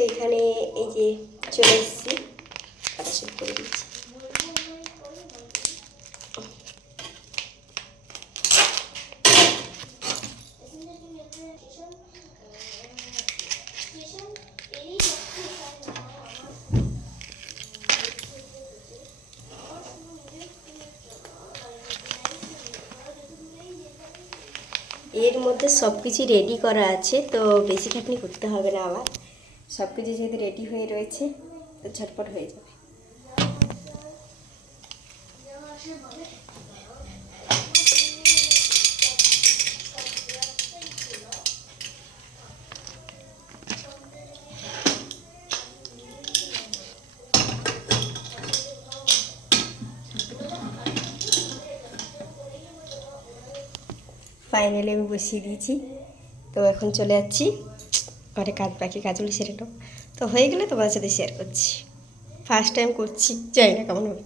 তো এখানে এই যে চলে এসেছি, কাটা শুরু করে দিচ্ছি। এর মধ্যে সব কিছু রেডি করা আছে, তো বেশি খাটনি করতে হবে না। আবার সব কিছু যেহেতু রেডি হয়ে রয়েছে তো ঝটপট হয়ে যাবে। ফাইনালি আমি বসিয়ে দিয়েছি, তো এখন চলে যাচ্ছি ঘরে, কাজ বাকি কাজগুলি সেরে নেব। তো হয়ে গেলে তোমাদের সাথে শেয়ার করছি। ফার্স্ট টাইম করছি, জানি না কেমন হবে।